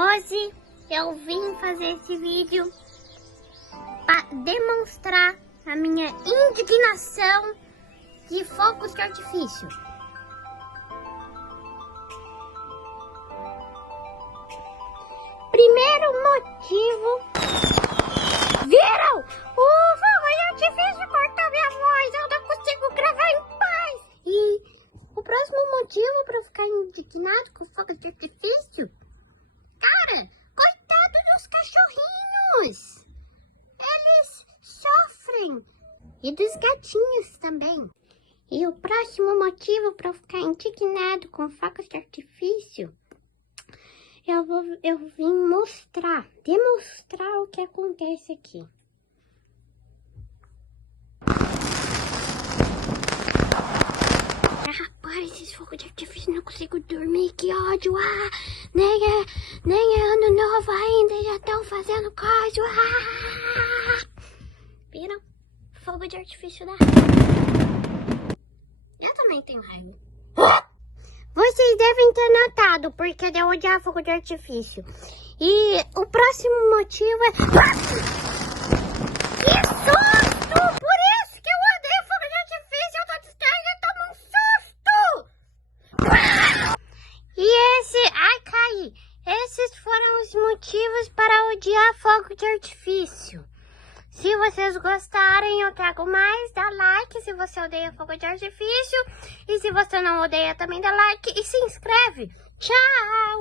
Hoje eu vim fazer esse vídeo para demonstrar a minha indignação de fogos de artifício. Primeiro motivo, viram? O fogo de artifício cortou minha voz, eu não consigo gravar em paz. E o próximo motivo para eu ficar indignado com o fogo de artifício, cara, coitado dos cachorrinhos, eles sofrem, e dos gatinhos também. E o próximo motivo para eu ficar indignado com fogos de artifício, eu vim demonstrar o que acontece aqui. Rapaz, esses fogos de artifício não consigo dormir, que ódio. Nem é ano novo ainda, já estão fazendo coisa. Viram? Fogo de artifício da raiva. Eu também tenho raiva. Vocês devem ter notado porque eu odiar fogo de artifício. E o próximo motivo é... Que susto! Por isso que eu odeio fogo de artifício. Eu tô distraída e tomo um susto! E caí. Esses foram os motivos para odiar fogo de artifício. Se vocês gostarem, eu trago mais, dá like se você odeia fogo de artifício. E se você não odeia, também dá like e se inscreve. Tchau!